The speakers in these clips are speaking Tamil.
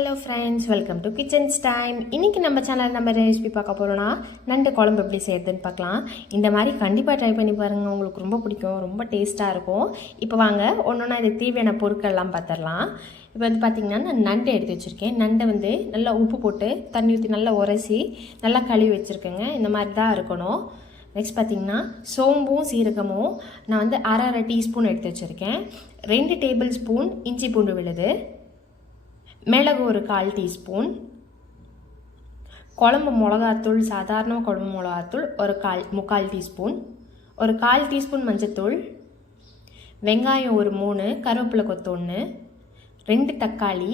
Hello friends, welcome to kitchens time. இன்றைக்கி நம்ம சேனல் நம்ம ரெசிபி பார்க்க போகிறோன்னா நண்டு குழம்பு எப்படி செய்யறதுன்னு பார்க்கலாம். இந்த மாதிரி கண்டிப்பாக ட்ரை பண்ணி பாருங்கள், உங்களுக்கு ரொம்ப பிடிக்கும், ரொம்ப டேஸ்ட்டாக இருக்கும். இப்போ வாங்க ஒன்றா இதுக்கு தேவையான பொருட்கள்லாம் பார்த்துடலாம். இப்போ வந்து பார்த்திங்கன்னா நான் நண்டை எடுத்து வச்சுருக்கேன். நண்டை வந்து நல்லா உப்பு போட்டு தண்ணி ஊற்றி நல்லா உரசி நல்லா கழுவி வச்சுருக்கேங்க. இந்த மாதிரி தான் இருக்கணும். நெக்ஸ்ட் பார்த்திங்கன்னா சோம்பும் சீரகமும் நான் வந்து அரை டீஸ்பூன் எடுத்து வச்சுருக்கேன். 2 டேபிள் ஸ்பூன் இஞ்சி பூண்டு விழுது, மிளகு ஒரு 1/4 டீஸ்பூன், குழம்பு மிளகாத்தூள் சாதாரண குழம்பு மிளகாத்தூள் ஒரு 3/4 டீஸ்பூன், ஒரு 1/4 டீஸ்பூன் மஞ்சத்தூள், வெங்காயம் ஒரு 3, கருவேப்பிலை கொத்து 1, 2 தக்காளி,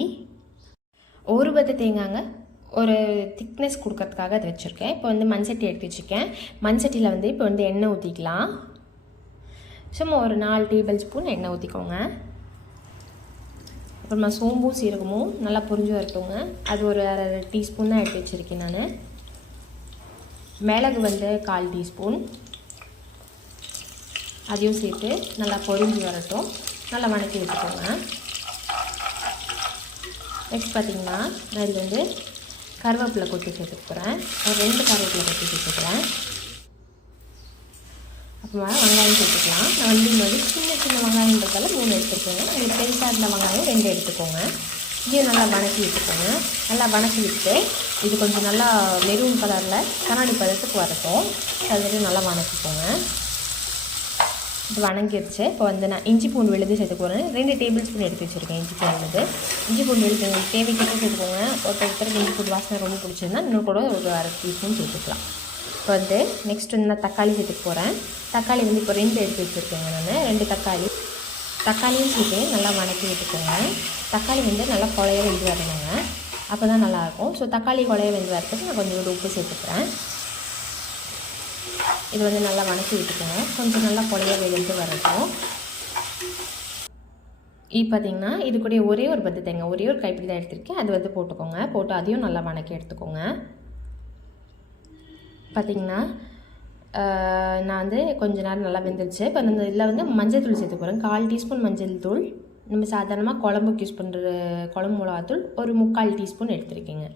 ஒரு பத்து தேங்காங்க ஒரு திக்னஸ் கொடுக்கறதுக்காக அதை வச்சுருக்கேன். இப்போ வந்து மண்சட்டி எடுத்து வச்சுருக்கேன். மண்சட்டியில் வந்து இப்போ வந்து எண்ணெய் ஊற்றிக்கலாம். சும்மா ஒரு 4 டேபிள் ஸ்பூன் எண்ணெய் ஊற்றிக்கோங்க. அப்புறமா சோம்பும் சீரகமும் நல்லா பொரிஞ்சு வரட்டுங்க. அது ஒரு அரை டீஸ்பூன் தான் எடுத்து வச்சுருக்கேன் நான். மிளகு வந்து 1/4 டீஸ்பூன், அதையும் சேர்த்து நல்லா பொரிஞ்சு வரட்டும், நல்லா வணக்கி விட்டுக்கோங்க. நெக்ஸ்ட் பார்த்திங்கன்னா நான் இதில் வந்து கருவேப்பிலை கொட்டி சேர்த்துக்கிறேன். ஒரு 2 கருவேப்பிலை கொட்டி சேர்த்துக்கிறேன். அப்புறமா வெங்காயம் சேர்த்துக்கலாம். நான் வந்து இங்கே வந்து சின்ன வெங்காயன்றதால 3 எடுத்துக்கோங்க. உங்களுக்கு பெருசாக இருந்த வெங்காயம் 2 எடுத்துக்கோங்க. இதையும் நல்லா வணக்கி விட்டுக்கோங்க. நல்லா வணக்கி விட்டு இது கொஞ்சம் நல்லா மெரூன் கலரில் கண்ணாடி பதத்துக்கு வரட்டும். அது வரைக்கும் நல்லா வணக்கிக்கோங்க. இது வணங்கிடுச்சு. இப்போ வந்து நான் இஞ்சி பூண்டு விழுது சேர்த்துக்கோங்க. 2 டேபிள் ஸ்பூன் எடுத்து வச்சுருக்கேன் இஞ்சி பூண்டு விழுது. இஞ்சி பூண்டு விழுது உங்களுக்கு தேவைக்கிட்ட சேர்த்துக்கோங்க. ஒருத்தருக்கு இஞ்சி பூண்டு வாசனை ரொம்ப பிடிச்சிருந்தா இன்னும் கூட ஒரு அரை டீஸ்பூன் சேர்த்துக்கலாம். இப்போ வந்து நெக்ஸ்ட் வந்து நான் தக்காளி சேர்த்துக்க போகிறேன். தக்காளி வந்து இப்போ 2 எடுத்து வச்சுருக்கேங்க நான். 2 தக்காளியும் சேர்த்து நல்லா வணக்கி விட்டுக்கோங்க. தக்காளி வந்து நல்லா குழைய வெந்து வரணுங்க, அப்போ தான் நல்லாயிருக்கும். ஸோ தக்காளி குழைய வெந்து வரதுக்கு நான் கொஞ்சம் உப்பு சேர்த்துக்கிறேன். இது வந்து நல்லா வணக்கி விட்டுக்கோங்க. கொஞ்சம் நல்லா குழைய வெந்து வரட்டும். இப்போ பார்த்திங்கன்னா இது கூட ஒரே ஒரு பத்து தேங்காய், ஒரே ஒரு கைப்பிடி தான் எடுத்துருக்கேன். அது வந்து போட்டுக்கோங்க. போட்டு அதையும் நல்லா வணக்கி எடுத்துக்கோங்க. பார்த்திங்கன்னா நான் வந்து கொஞ்சம் நேரம் நல்லா வெந்துருச்சு. இப்போ அந்த இதில் வந்து மஞ்சள் தூள் சேர்த்து போகிறேன். 1/4 டீஸ்பூன் மஞ்சள் தூள். நம்ம சாதாரணமாக குழம்புக்கு யூஸ் பண்ணுற குழம்பு மிளகாத்தூள் ஒரு 3/4 டீஸ்பூன் எடுத்துருக்கேங்க.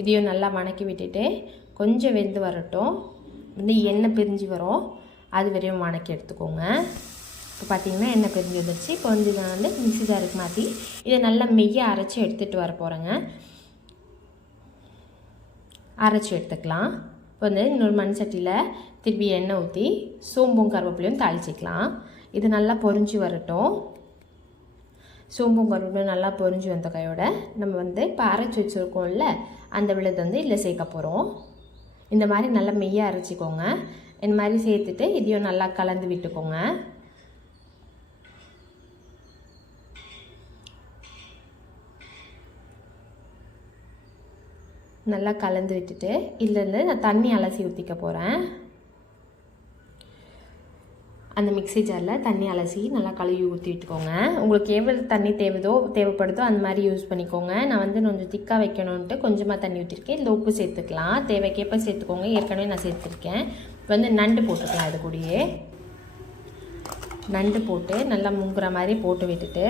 இதையும் நல்லா வணக்கி விட்டுட்டு கொஞ்சம் வெந்து வரட்டும். வந்து எண்ணெய் பிரிஞ்சு வரும், அது வரையும் வணக்கி எடுத்துக்கோங்க. இப்போ பார்த்திங்கன்னா எண்ணெய் பிரிஞ்சு வந்துருச்சு. இப்போ வந்து நான் வந்து மிக்ஸி ஜாருக்கு மாற்றி இதை நல்லா மெய்யாக அரைச்சி எடுத்துகிட்டு வர போகிறேங்க. அரைச்சி எடுத்துக்கலாம். இப்போ வந்து இன்னொரு மண் சட்டியில் திருப்பி எண்ணெய் ஊற்றி சோம்பும் கருவேப்பிலையும் தாளிச்சிக்கலாம். இது நல்லா பொரிஞ்சு வரட்டும். சோம்பும் கருவேப்பிலையும் நல்லா பொரிஞ்சு வந்த கையோட நம்ம வந்து இப்போ அரைச்சி வச்சுருக்கோம்ல அந்த விழுது வந்து இதில் சேர்க்க போகிறோம். இந்த மாதிரி நல்லா மெய்யாக அரைச்சிக்கோங்க. இந்த மாதிரி சேர்த்துட்டு இதையும் நல்லா கலந்து விட்டுக்கோங்க. நல்லா கலந்து விட்டுட்டு இதுலேருந்து நான் தண்ணி அலசி ஊற்றிக்க போகிறேன். அந்த மிக்ஸி ஜாரில் தண்ணி அலசி நல்லா கழுவி ஊற்றி விட்டுக்கோங்க. உங்களுக்கு எவ்வளோ தண்ணி தேவைப்படுதோ அந்த மாதிரி யூஸ் பண்ணிக்கோங்க. நான் வந்து கொஞ்சம் திக்காக வைக்கணுன்ட்டு கொஞ்சமாக தண்ணி ஊற்றிருக்கேன். இதில் உப்பு சேர்த்துக்கலாம், தேவைக்கேற்ப சேர்த்துக்கோங்க. ஏற்கனவே நான் சேர்த்துருக்கேன். இப்போ வந்து நண்டு போட்டுக்கலாம். இது கூடயே நண்டு போட்டு நல்லா முங்குற மாதிரி போட்டு விட்டுட்டு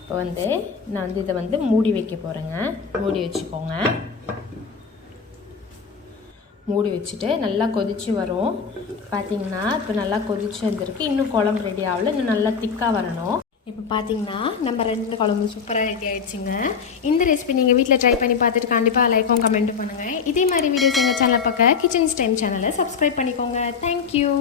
இப்போ வந்து நான் வந்து இதை வந்து மூடி வைக்க போகிறேங்க. மூடி வச்சுக்கோங்க. மூடி வச்சுட்டு நல்லா கொதித்து வரும். பார்த்திங்கன்னா இப்போ நல்லா கொதிச்சு வந்திருக்கு. இன்னும் குழம்பு ரெடி ஆகல, இன்னும் நல்லா திக்காக வரணும். இப்போ பார்த்திங்கன்னா நம்ம 2 குழம்பு சூப்பராக ரெடி ஆகிடுச்சிங்க. இந்த ரெசிபி நீங்கள் வீட்டில் ட்ரை பண்ணி பார்த்துட்டு கண்டிப்பாக லைக்கும் கமெண்ட்டும் பண்ணுங்கள். இதே மாதிரி வீடியோஸ் எங்கள் சேனல் பார்க்க கிச்சன்ஸ் டைம் சேனலை சப்ஸ்கிரைப் பண்ணிக்கோங்க. தேங்க்யூ.